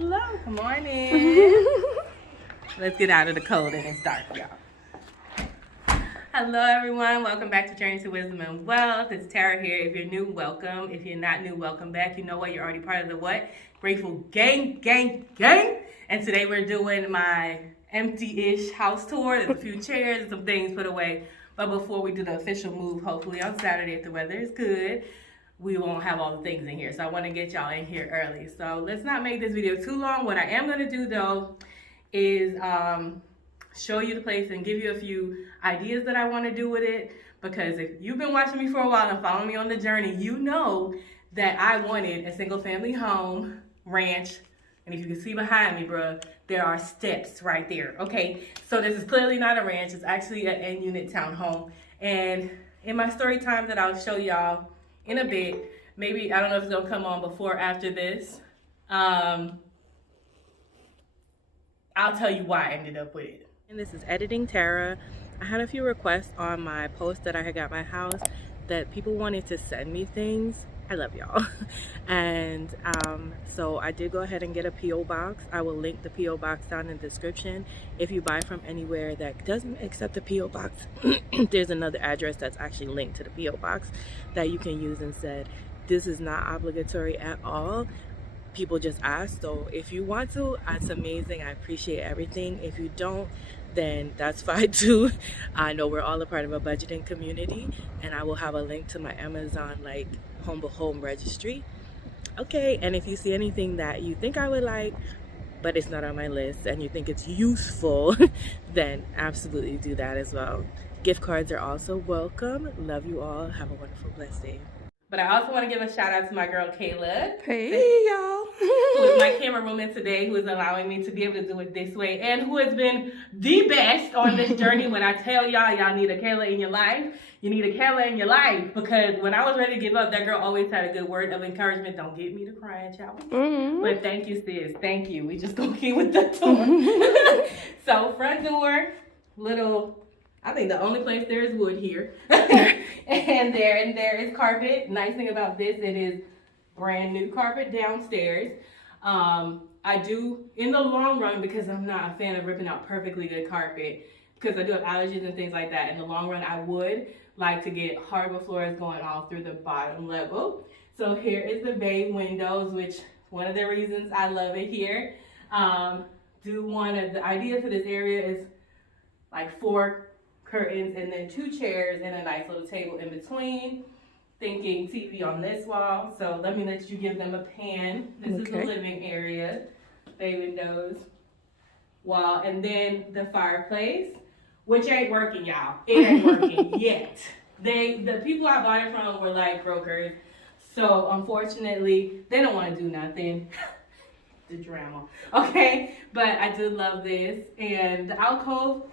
Hello, good morning. Let's get out of the cold and it's dark, y'all. Hello, everyone. Welcome back to Journey to Wisdom and Wealth. It's Tara here. If you're new, welcome. If you're not new, welcome back. You know what? You're already part of the what? Grateful gang. And today we're doing my empty-ish house tour. There's a few chairs and some things put away. But before we do the official move, hopefully on Saturday if the weather is good, we won't have all the things in here. So I want to get y'all in here early. So let's not make this video too long. What I am going to do though is show you the place and give you a few ideas that I want to do with it. Because if you've been watching me for a while and following me on the journey, you know that I wanted a single family home, ranch. And if you can see behind me, bruh, there are steps right there. Okay, so this is clearly not a ranch. It's actually an end unit townhome. And in my story time that I'll show y'all in a bit, maybe, I don't know if it's gonna come on before or after this, I'll tell you why I ended up with it. And this is Editing Tara. I had a few requests on my post that I had got my house that people wanted to send me things. I love y'all. And so I did go ahead and get a P.O. box. I will link the P.O. box down in the description. If you buy from anywhere that doesn't accept the P.O. box, there's another address that's actually linked to the P.O. box that you can use instead. This is not obligatory at all. People just ask, so if you want to, that's amazing. I appreciate everything. If you don't, then that's fine too. I know we're all a part of a budgeting community, and I will have a link to my Amazon like home registry. Okay, and if you see anything that you think I would like but it's not on my list and you think it's useful, then absolutely do that as well. Gift cards are also welcome. Love you all. Have a wonderful, blessed day. But I also want to give a shout out to my girl Kayla. Hey y'all. Who is my camera woman today, who is allowing me to be able to do it this way, and who has been the best on this journey. When I tell y'all need a Kayla in your life, you need a Kayla in your life, because when I was ready to give up, that girl always had a good word of encouragement. Don't get me to crying, child. But thank you, sis. Thank you. We just gonna keep with the tour. So front door, little, I think the only place there is wood here. and there is carpet. Nice thing about this, it is brand new carpet downstairs. I do, in the long run, because I'm not a fan of ripping out perfectly good carpet, because I do have allergies and things like that, in the long run, I would like to get hardwood floors going all through the bottom level. So here is the bay windows, which one of the reasons I love it here. The idea for this area is like 4 curtains and then 2 chairs and a nice little table in between. Thinking TV on this wall. So let me let you give them a pan. This is the living area. Bay windows, wall, and then the fireplace, which ain't working, y'all. It ain't working yet. The people I bought it from were like brokers. So unfortunately, they don't want to do nothing. The drama. Okay, but I do love this. And the alcove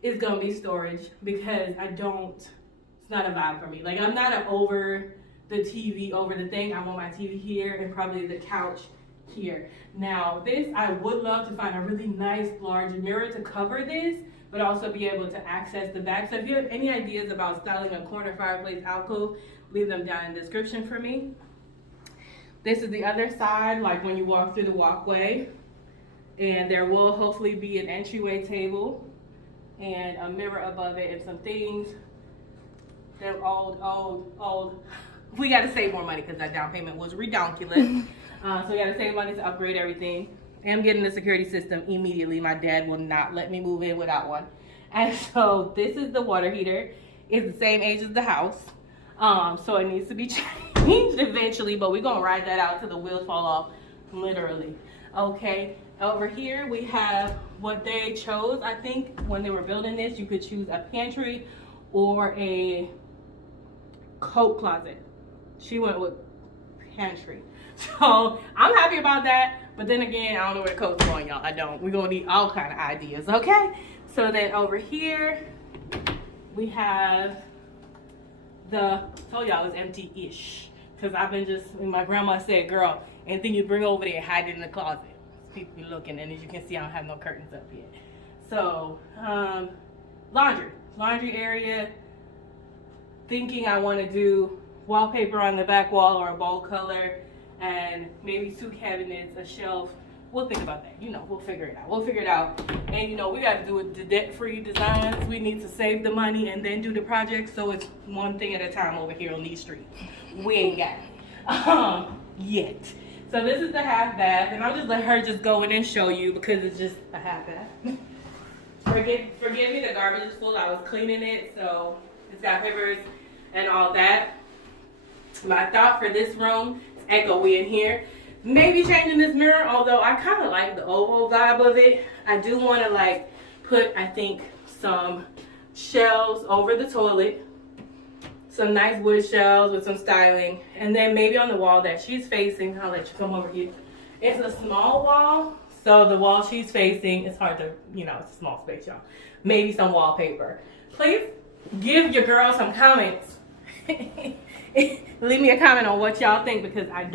is gonna be storage, because it's not a vibe for me. Like, I'm not over the TV, over the thing. I want my TV here and probably the couch here. Now, this, I would love to find a really nice large mirror to cover this, but also be able to access the back. So if you have any ideas about styling a corner fireplace alcove, leave them down in the description for me. This is the other side, like when you walk through the walkway. And there will hopefully be an entryway table and a mirror above it and some things. They're old. We got to save more money because that down payment was redonkulous. So we got to save money to upgrade everything. I'm getting the security system immediately. My dad will not let me move in without one. And so this is the water heater. It's the same age as the house. So it needs to be changed eventually, but we're going to ride that out till the wheels fall off, literally. Okay, over here we have what they chose. I think when they were building this, you could choose a pantry or a coat closet. She went with pantry. So I'm happy about that. But then again, I don't know where the coat's going, y'all. I don't. We're going to need all kind of ideas, okay? So then over here, we have I told y'all it was empty-ish. Because I've been my grandma said, girl, anything you bring over there, hide it in the closet. People be looking, and as you can see, I don't have no curtains up yet. So, laundry area. Thinking I want to do wallpaper on the back wall or a bold color, and maybe 2 cabinets, a shelf we'll think about that. You know, we'll figure it out. We'll figure it out. And you know, we got to do the debt-free designs. We need to save the money and then do the project. So it's one thing at a time over here on these streets. We ain't got it yet. So this is the half bath, and I'll just let her just go in and show you because it's just a half bath. Forgive me, the garbage is full. I was cleaning it, so it's got papers and all that. My thought for this room is echoey in here. Maybe changing this mirror, although I kind of like the oval vibe of it. I do want to like put, I think, some shelves over the toilet. Some nice wood shelves with some styling. And then maybe on the wall that she's facing, I'll let you come over here. It's a small wall, so the wall she's facing, it's hard to, you know, it's a small space, y'all. Maybe some wallpaper. Please give your girl some comments. Leave me a comment on what y'all think, because I'm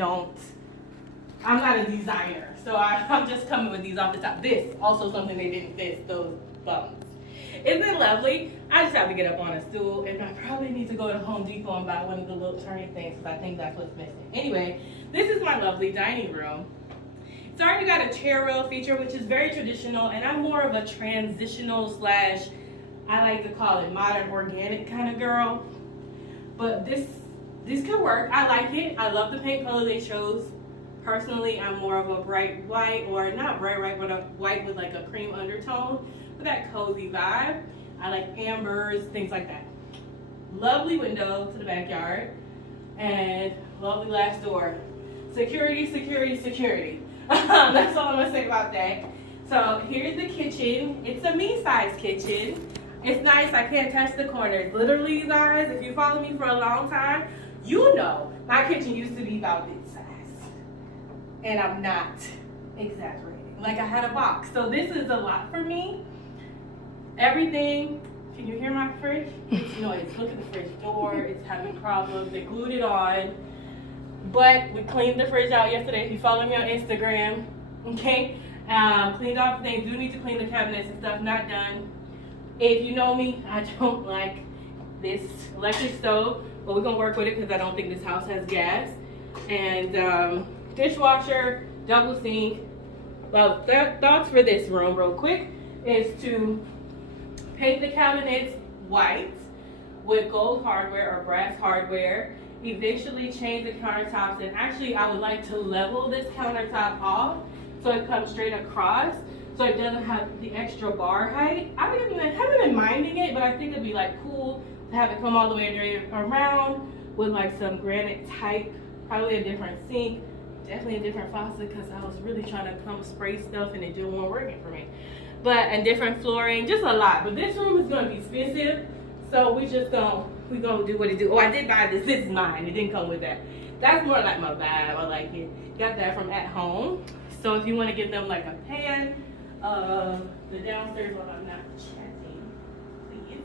not a designer, so I'm just coming with these off the top. This, also something they didn't fit, those buttons. Isn't it lovely? I just have to get up on a stool, and I probably need to go to Home Depot and buy one of the little turning things, because I think that's what's missing. Anyway, this is my lovely dining room. It's already got a chair rail feature, which is very traditional, and I'm more of a transitional slash, I like to call it modern organic kind of girl. But this could work. I like it. I love the paint color they chose. Personally, I'm more of a bright white, or not bright white, but a white with like a cream undertone, with that cozy vibe. I like ambers, things like that. Lovely window to the backyard, and lovely glass door. Security, security, security. That's all I'm gonna say about that. So here's the kitchen. It's a me-sized kitchen. It's nice. I can't touch the corners. Literally, you guys, if you follow me for a long time, you know my kitchen used to be about this size. And I'm not exaggerating. Like, I had a box. So this is a lot for me. Everything. Can you hear my fridge? It's noise. Look at the fridge door. It's having problems. They glued it on. But we cleaned the fridge out yesterday. If you follow me on Instagram, okay? Cleaned off the things. Do need to clean the cabinets and stuff. Not done. If you know me, I don't like this electric stove, but we're gonna work with it because I don't think this house has gas. And dishwasher, double sink. Well, thoughts for this room real quick is to paint the cabinets white with gold hardware or brass hardware. Eventually change the countertops, and actually I would like to level this countertop off so it comes straight across, so it doesn't have the extra bar height. I haven't been minding it, but I think it'd be like cool to have it come all the way around with like some granite type, probably a different sink, definitely a different faucet, because I was really trying to come spray stuff and it didn't want working for me. But and different flooring, just a lot. But this room is gonna be expensive, so we gonna do what it do. Oh, I did buy this. This is mine. It didn't come with that. That's more like my vibe. I like it. Got that from At Home. So if you want to give them like a pan of the downstairs while I'm not chatting, please.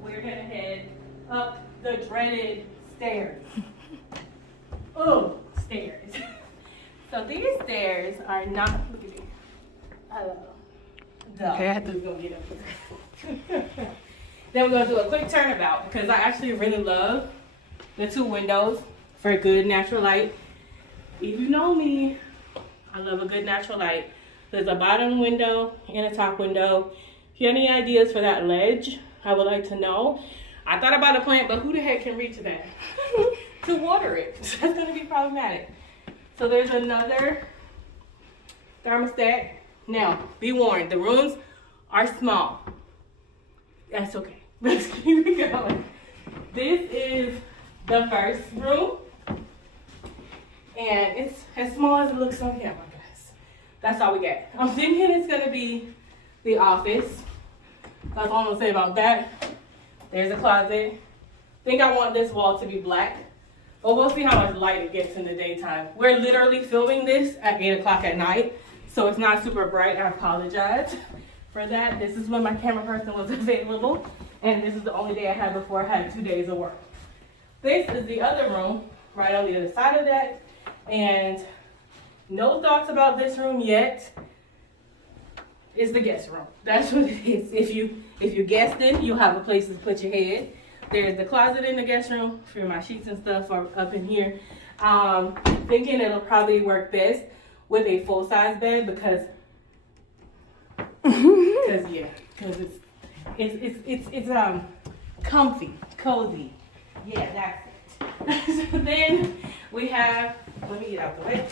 We're gonna head up the dreaded stairs. Oh, stairs. So these stairs are not, look at these. Okay, we're gonna get up here. Then we're gonna do a quick turnabout because I actually really love the two windows for good natural light. If you know me, I love a good natural light. There's a bottom window and a top window. If you have any ideas for that ledge, I would like to know. I thought about a plant, but who the heck can reach that to water it? That's gonna be problematic. So there's another thermostat. Now, be warned, the rooms are small. That's okay. Let's keep it going. This is the first room. And it's as small as it looks on camera, guys. That's all we get. I'm thinking it's gonna be the office. That's all I'm gonna say about that. There's a closet. I think I want this wall to be black. But we'll see how much light it gets in the daytime. We're literally filming this at 8 o'clock at night, so it's not super bright. I apologize for that. This is when my camera person was available, and this is the only day I had before I had 2 days of work. This is the other room, right on the other side of that, and no thoughts about this room yet. It's the guest room. That's what it is. If you guessed it, you'll have a place to put your head. There's the closet in the guest room for my sheets and stuff are up in here. Thinking it'll probably work best with a full-size bed because it's comfy, cozy. Yeah, that's it. So then we have, let me get out the way,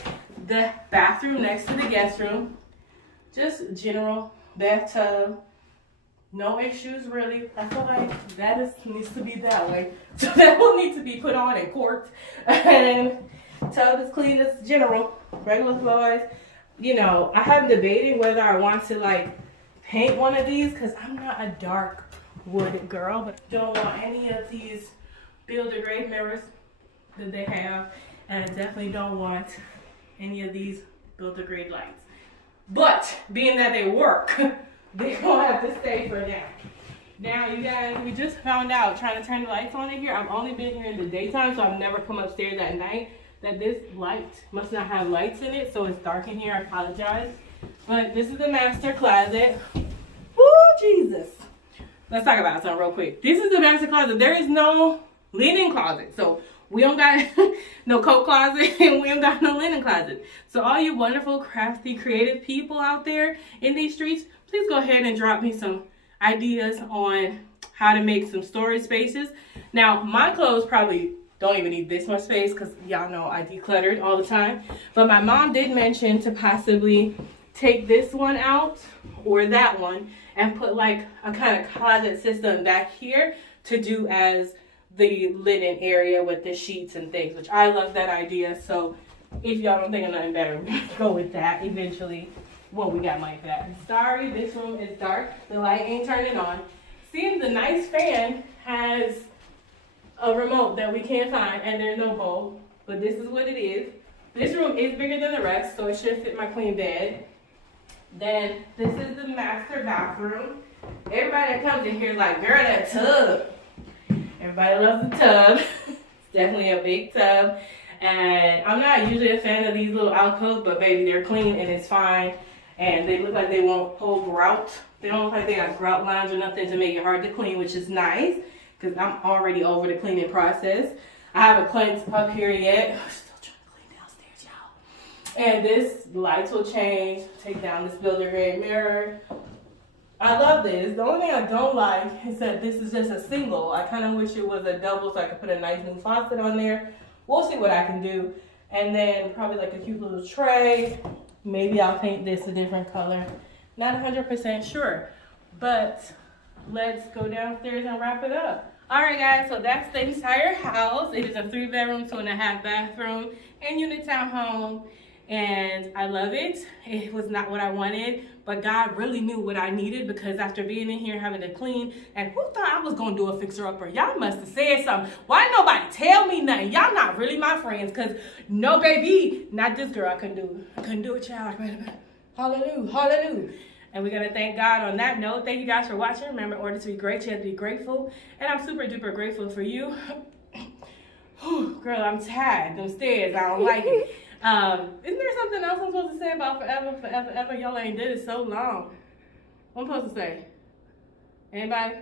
the bathroom next to the guest room. Just general bathtub. No issues really. I feel like that needs to be that way. So that will need to be put on and corked. And tub is clean as general, regular floors. You know, I have debated whether I want to like paint one of these because I'm not a dark wood girl, but don't want any of these builder-grade mirrors that they have, and I definitely don't want any of these builder-grade lights. But being that they work, they're gonna have to stay for now. Now, you guys, we just found out trying to turn the lights on in here. I've only been here in the daytime, so I've never come upstairs at night. That this light must not have lights in it, so it's dark in here. I apologize. But this is the master closet. Woo, Jesus. Let's talk about something real quick. This is the master closet. There is no linen closet. So we don't got no coat closet and we don't got no linen closet. So all you wonderful, crafty, creative people out there in these streets, please go ahead and drop me some ideas on how to make some storage spaces. Now, my clothes probably don't even need this much space because y'all know I decluttered all the time. But my mom did mention to possibly take this one out or that one and put like a kind of closet system back here to do as the linen area with the sheets and things, which I love that idea. So if y'all don't think of nothing better, go with that eventually when we got money for that. Sorry, this room is dark. The light ain't turning on. See, the nice fan has a remote that we can't find and there's no bulb, but this is what it is. This room is bigger than the rest, so it should fit my queen bed. Then this is the master bathroom. Everybody that comes in here is like, girl, that tub. Everybody loves the tub. It's definitely a big tub. And I'm not usually a fan of these little alcoves, but baby, they're clean and it's fine. And they look like they won't hold grout. They don't look like they got grout lines or nothing to make it hard to clean, which is nice because I'm already over the cleaning process. I haven't cleansed up here yet. And this lights will change. Take down this builder grade mirror. I love this. The only thing I don't like is that this is just a single. I kind of wish it was a double so I could put a nice new faucet on there. We'll see what I can do. And then probably like a cute little tray. Maybe I'll paint this a different color. Not 100% sure. But let's go downstairs and wrap it up. Alright guys, so that's the entire house. It is a 3-bedroom, 2.5 bathroom, and unit townhome. And I love it. It was not what I wanted, but God really knew what I needed because after being in here having to clean, and who thought I was gonna do a fixer-upper? Y'all must have said something. Why nobody tell me nothing? Y'all not really my friends, because no baby, not this girl. I couldn't do it, child. Hallelujah, hallelujah. And we're gonna thank God on that note. Thank you guys for watching. Remember, in order to be great, you have to be grateful. And I'm super duper grateful for you. Girl, I'm tired. Them stairs, I don't like it. Isn't there something else I'm supposed to say about forever, forever, ever? Y'all ain't did it so long. What I'm supposed to say? Anybody?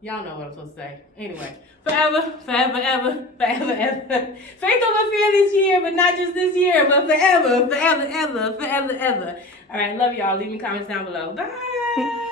Y'all know what I'm supposed to say. Anyway, forever, forever, ever, forever, ever. Faith over fear this year, but not just this year, but forever, forever, ever, forever, ever. All right, love y'all. Leave me comments down below. Bye.